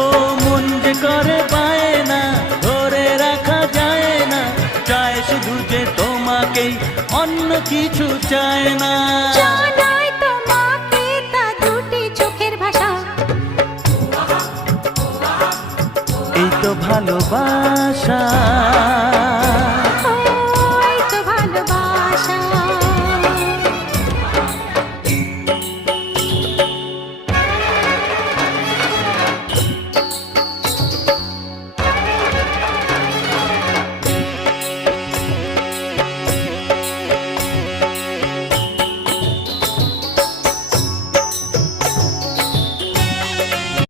ও মন যে করে পায় না, ধরে রাখা যায় না, চায় শুধু যে তোমাকেই, অন্য কিছু চায় না। জানাই তোমাকে তা দুটি চোখের ভাষা, এই তো ভালোবাসা।